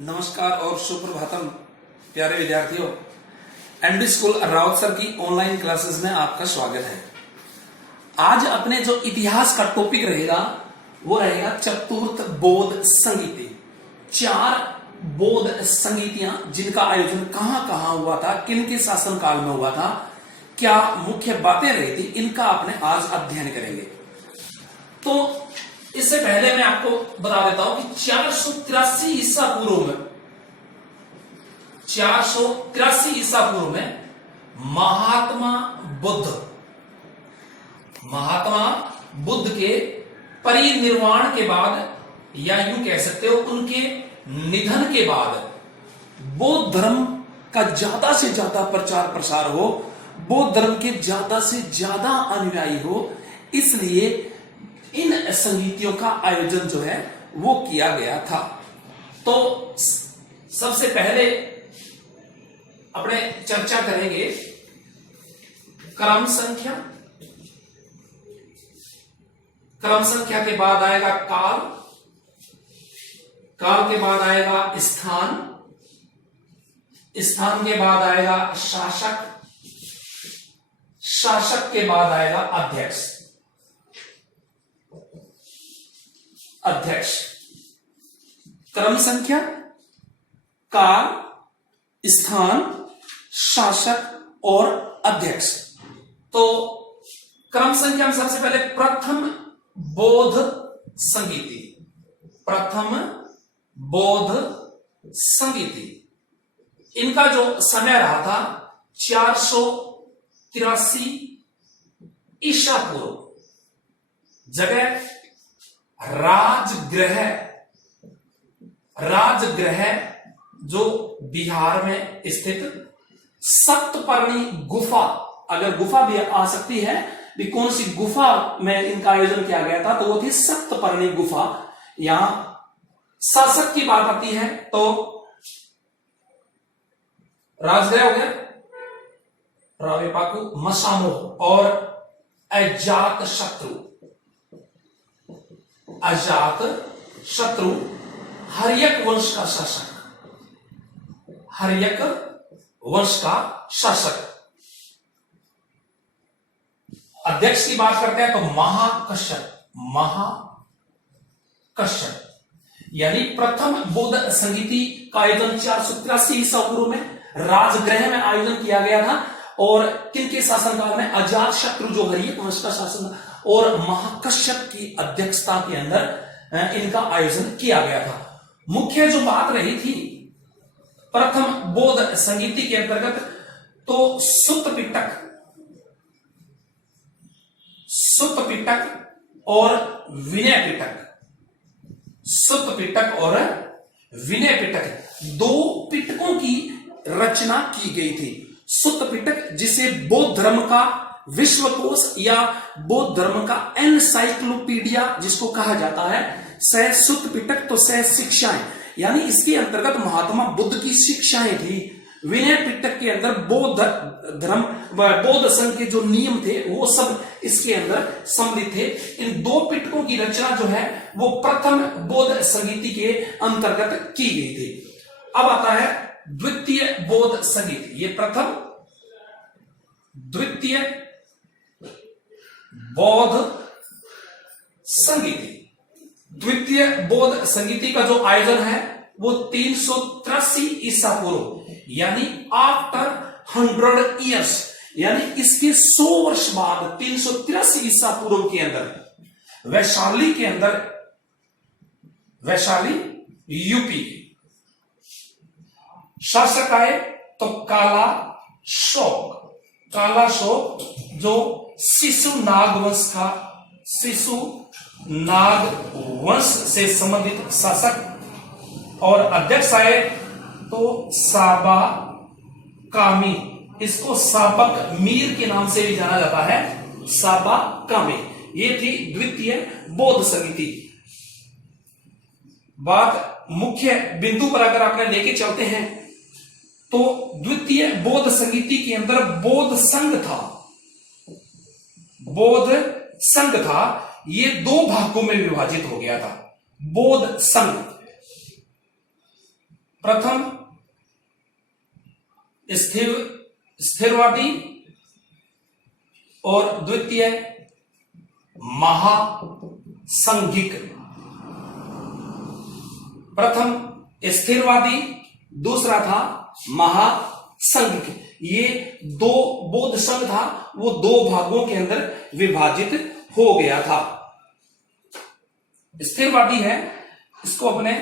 नमस्कार और सुप्रभातम प्यारे विद्यार्थियों। एमडी स्कूल राउत सर की ऑनलाइन क्लासेस में आपका स्वागत है। आज अपने जो इतिहास का टॉपिक रहेगा वो रहेगा चतुर्थ बौद्ध संगीति। 4 बौद्ध संगीतियां जिनका आयोजन कहां कहां हुआ था, किन के शासनकाल में हुआ था, क्या मुख्य बातें रही थी, इनका अपने आज अध्ययन करेंगे। तो इससे पहले मैं आपको बता देता हूं कि 483 ईसा पूर्व में 483 ईसा पूर्व में महात्मा बुद्ध के परिनिर्वाण के बाद, या यूं कह सकते हो उनके निधन के बाद, बौद्ध धर्म का ज्यादा से ज्यादा प्रचार प्रसार हो, बौद्ध धर्म के ज्यादा से ज्यादा अनुयायी हो, इसलिए इन संगीतियों का आयोजन जो है वो किया गया था। तो सबसे पहले अपने चर्चा करेंगे क्रम संख्या। क्रम संख्या के बाद आएगा काल, काल के बाद आएगा स्थान, स्थान के बाद आएगा शासक, शासक के बाद आएगा अध्यक्ष, अध्यक्ष। क्रम संख्या, काल, स्थान, शासक और अध्यक्ष। तो क्रम संख्या में सबसे पहले प्रथम बौद्ध संगीति, प्रथम बौद्ध संगीति, इनका जो समय रहा था 483 ईसा पूर्व। जगह राजगृह, राजगृह जो बिहार में स्थित सप्तपर्णी गुफा, अगर गुफा भी आ सकती है भी, कौन सी गुफा में इनका आयोजन किया गया था, तो वो थी सप्तपर्णी गुफा। यहां शासक की बात आती है तो राजगृह हो गया रावेपाकू, मसामो और अजात शत्रु, अजात शत्रु हर्यक वंश का शासक, हर्यक वंश का शासक। अध्यक्ष की बात करते हैं तो महाकश्यप, महाकश्यप, यानी प्रथम बौद्ध संगीति का आयोजन 483 ईसा पूर्व में राजगृह में आयोजन किया गया था। और किनके शासनकाल में? अजात शत्रु जो हर्यक वंश का शासन और महाकश्यप की अध्यक्षता के अंदर इनका आयोजन किया गया था। मुख्य जो बात रही थी प्रथम बौद्ध संगीति के अंतर्गत, तो सुत्त पिटक, सुत्त पिटक और विनय पिटक, सुत्त पिटक और विनय पिटक, 2 पिटकों की रचना की गई थी। सुत्त पिटक जिसे बौद्ध धर्म का विश्वकोश या बौद्ध धर्म का एनसाइक्लोपीडिया जिसको कहा जाता है, सह सुत्त पिटक तो सह शिक्षाएं, यानी इसके अंतर्गत महात्मा बुद्ध की शिक्षाएं थी। विनय पिटक के अंदर बौद्ध धर्म व बौद्ध संघ के जो नियम थे वो सब इसके अंदर सम्मिलित थे। इन 2 पिटकों की रचना जो है वो प्रथम बौद्ध संगीति के अंतर्गत की गई थी। अब आता है द्वितीय बौद्ध संगीति। ये प्रथम, द्वितीय बौद्ध संगीति। द्वितीय बौद्ध संगीति का जो आयोजन है वो 383 ईसा पूर्व, यानी आफ्टर 100 ईयर्स, यानी इसके 100 वर्ष बाद 383 ईसा पूर्व के अंदर वैशाली के अंदर, वैशाली यूपी। शासक आए तो काला शोक, काला शोक जो शिशु नाग वंश का, शिशु नाग वंश से संबंधित शासक। और अध्यक्ष आए तो साबा कामी, इसको साबक मीर के नाम से भी जाना जाता है, साबा कामी। ये थी द्वितीय बौद्ध संगीति। बात मुख्य बिंदु पर अगर आपने लेके चलते हैं तो द्वितीय बौद्ध संगीति के अंदर बौद्ध संघ था, बौद्ध संघ था। ये 2 भागों में विभाजित हो गया था। बौद्ध संघ, प्रथम स्थिरवादी और द्वितीय महासंघिक। प्रथम स्थिरवादी, दूसरा था महासंघिक। ये दो बौद्ध संघ था, वो दो भागों के अंदर विभाजित हो गया था। स्थिरवादी है, इसको अपने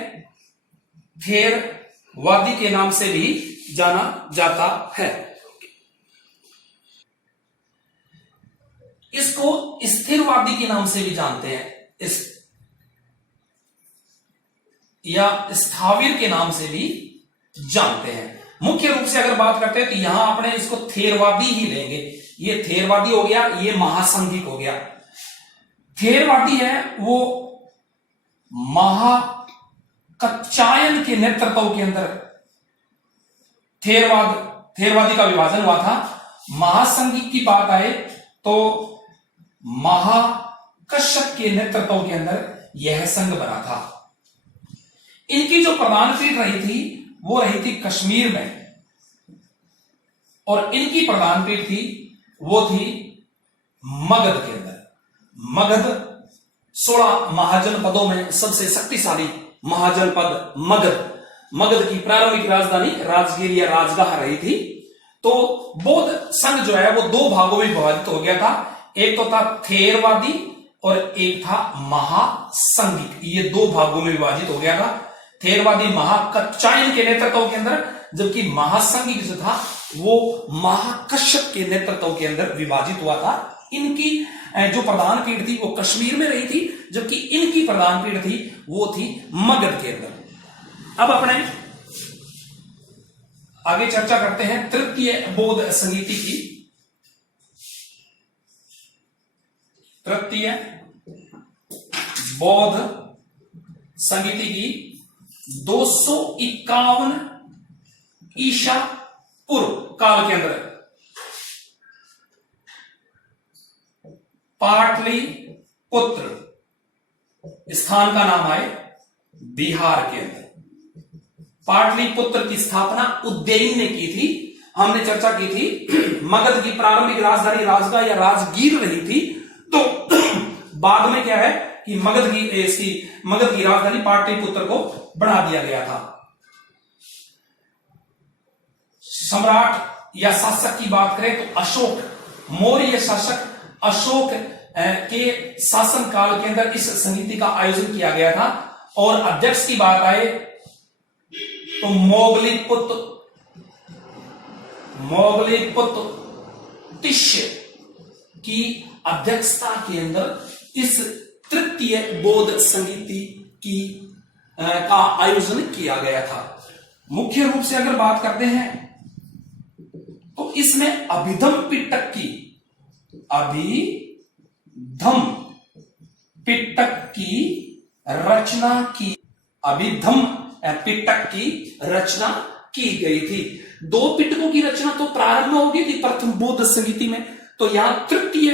थेरवादी के नाम से भी जाना जाता है। इसको स्थिरवादी के नाम से भी जानते हैं, या स्थाविर के नाम से भी जानते हैं। मुख्य रूप से अगर बात करते हैं तो यहां अपने इसको थेरवादी ही लेंगे। ये थेरवादी हो गया, ये महासंघिक हो गया। थेरवादी है वो महाकच्चायन के नेतृत्व के अंदर थेरवादी का विभाजन हुआ था। महासंघिक की बात आए तो महाकश्यप के नेतृत्व के अंदर यह संघ बना था। इनकी जो प्रधान पीठ रही थी वो रही थी कश्मीर में, और इनकी प्रधान पीठ थी वो थी मगध के अंदर। मगध 16 महाजनपदों में सबसे शक्तिशाली महाजनपद मगध की प्रारंभिक राजधानी राजगीर या राजगाह रही थी। तो बौद्ध संघ जो है वो दो भागों में विभाजित हो गया था। एक तो था थेरवादी और एक था महासंघिक। ये दो भागों में विभाजित हो गया था। थेरवादी महाकच्चायन के नेतृत्व के अंदर, जबकि महासंघिक जो था वो महाकश्यप के नेतृत्व के अंदर विभाजित हुआ था। इनकी जो प्रधान पीठ थी वो कश्मीर में रही थी, जबकि इनकी प्रधान पीठ थी वो थी मगध के अंदर। अब अपने आगे चर्चा करते हैं तृतीय बौद्ध संगीति की। तृतीय बौद्ध संगीति की 251 ईसा पूर्व काल के अंदर पाटलिपुत्र स्थान का नाम आए बिहार के अंदर। पाटलिपुत्र की स्थापना उज्जैन ने की थी। हमने चर्चा की थी मगध की प्रारंभिक राजधानी राजगाह या राजगीर रही थी। तो बाद में क्या है कि मगध की राजधानी पाटलिपुत्र को बढ़ा दिया गया था। सम्राट या शासक की बात करें तो अशोक, मौर्य शासक अशोक के शासन काल के अंदर इस समिति का आयोजन किया गया था। और अध्यक्ष की बात आए तो मोगलीपुत्र तिष्य की अध्यक्षता के अंदर इस तृतीय बौद्ध समिति की का आयोजन किया गया था। मुख्य रूप से अगर बात करते हैं तो इसमें अभिधम पिटक की रचना की, अभिधम पिटक की रचना की गई थी। दो पिटकों की रचना तो प्रारंभ में हो गई थी प्रथम बौद्ध संगीति में। तो यहां तृतीय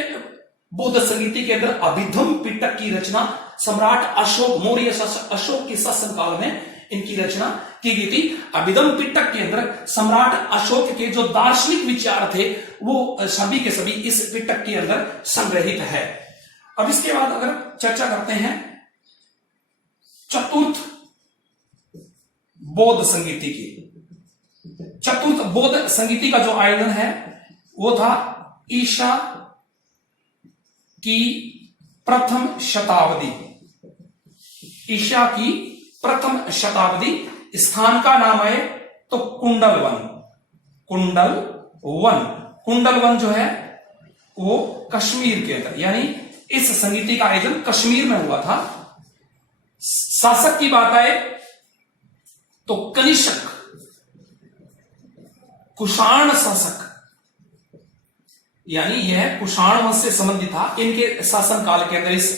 बौद्ध संगीति के अंदर अभिधम पिटक की रचना सम्राट अशोक, मौर्य शासक अशोक के शासन काल में इनकी रचना की गई थी। अभिधम पिटक के अंदर सम्राट अशोक के जो दार्शनिक विचार थे वो सभी के सभी इस पिटक के अंदर संग्रहित है। अब इसके बाद अगर चर्चा करते हैं चतुर्थ बौद्ध संगीति की। चतुर्थ बौद्ध संगीति का जो आयोजन है वो था ईसा की प्रथम शताब्दी। ईसा की प्रथम शताब्दी। स्थान का नाम है तो कुंडलवन जो है वो कश्मीर के अंदर, यानी इस संगीति का आयोजन कश्मीर में हुआ था। शासक की बात आए तो कनिष्क कुषाण शासक, यानी यह कुषाण वंश से संबंधित था। इनके शासन काल के अंदर इस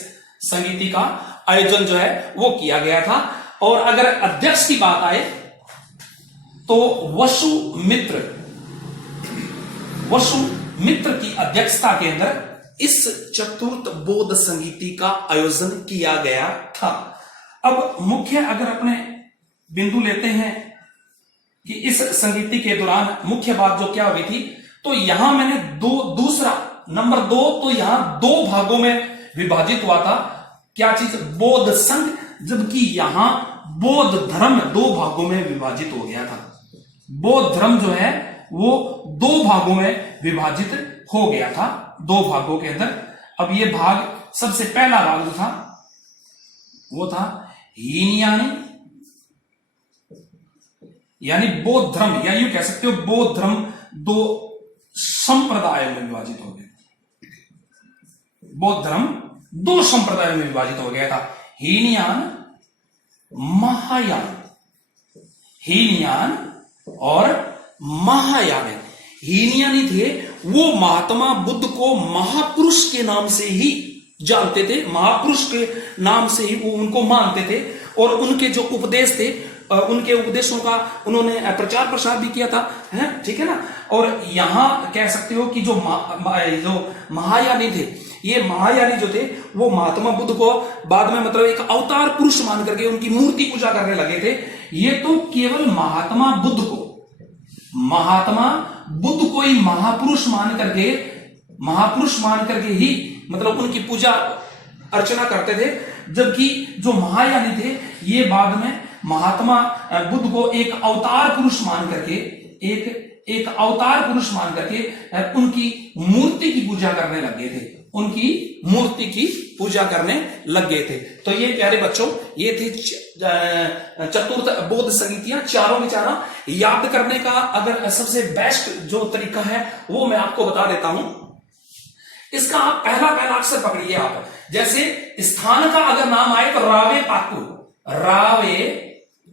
संगीति का आयोजन जो है वो किया गया था। और अगर अध्यक्ष की बात आए तो वसुमित्र की अध्यक्षता के अंदर इस चतुर्थ बौद्ध संगीति का आयोजन किया गया था। अब मुख्य अगर अपने बिंदु लेते हैं कि इस संगीति के दौरान मुख्य बात जो क्या हुई थी, तो यहां मैंने दूसरा नंबर 2, तो यहां 2 भागों में विभाजित हुआ था। क्या चीज? बौद्ध संघ, जबकि यहां बौद्ध धर्म 2 भागों में विभाजित हो गया था। बौद्ध धर्म जो है वो 2 भागों में विभाजित हो गया था, 2 भागों के अंदर। अब ये भाग, सबसे पहला भाग जो था वो था हीनयानी, यानी बौद्ध धर्म, या यूं कह सकते हो बौद्ध धर्म 2 संप्रदायों में विभाजित हो गया। बौद्ध धर्म 2 संप्रदायों में विभाजित हो गया था, हीनयान, महायान। हीनयान और महायान। हीनयानी थे वो महात्मा बुद्ध को महापुरुष के नाम से ही जानते थे, महापुरुष के नाम से ही वो उनको मानते थे, और उनके जो उपदेश थे, उनके उपदेशों का उन्होंने प्रचार प्रसार भी किया था, है ठीक है ना। और यहां कह सकते हो कि जो महायानी थे, ये महायानी जो थे वो महात्मा बुद्ध को बाद में मतलब एक अवतार पुरुष मान करके उनकी मूर्ति पूजा करने लगे थे। ये तो केवल महात्मा बुद्ध को ही महापुरुष मान करके ही मतलब उनकी पूजा अर्चना करते थे। जबकि जो महायानी थे ये बाद में महात्मा बुद्ध को एक अवतार पुरुष मान करके उनकी मूर्ति की पूजा करने लगे थे, उनकी मूर्ति की पूजा करने लग गए थे। तो ये प्यारे बच्चों, ये थी चतुर्थ बौद्ध संगीतियां, चारों विचारा। याद करने का अगर सबसे बेस्ट जो तरीका है वो मैं आपको बता देता हूं। इसका आप पहला अक्षर पकड़िए। आप जैसे स्थान का अगर नाम आए तो रावे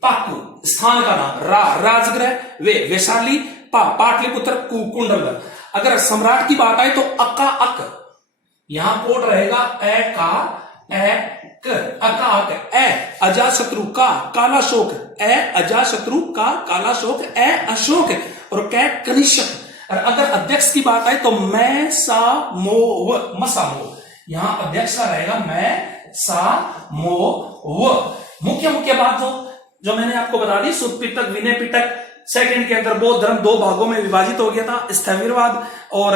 पाकू स्थान का नाम, राजगृह, वैशाली, पाटलिपुत्र, कुंडल। अगर सम्राट की बात आए तो अक्का अक, यहां कोट रहेगा ए का अका ए अजाशत्रु का काला शोक, ए अजाशत्रु का काला शोक, ए अशोक और कै कनिष्क। और अगर अध्यक्ष की बात आए तो मैं सा मो मसा मो, यहां अध्यक्ष का रहेगा मैं सा मो व। मुख्य बात जो मैंने आपको बता दी, सुत्त पिटक, विनय पिटक सेकंड के अंदर बौद्ध धर्म 2 भागों में विभाजित हो गया था, स्थविरवाद और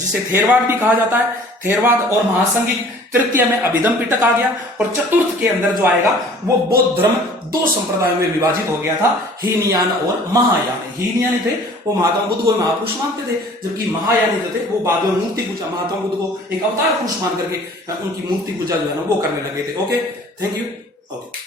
जिसे थेरवाद भी कहा जाता है, थेरवाद और महासंघिक। तृतीय में अभिधम पिटक आ गया, और चतुर्थ के अंदर जो आएगा वो बौद्ध धर्म 2 संप्रदायों में विभाजित हो गया था, हीनयान और महायान। हीनयानी थे वो महात्मा बुद्ध को महापुरुष मानते थे, जबकि महायानी जो थे वो बाद में मूर्ति पूजा, महात्मा बुद्ध को एक अवतार पुरुष मान करके उनकी मूर्ति पूजा जो है ना वो करने लगे थे। Okay, thank you. ओके।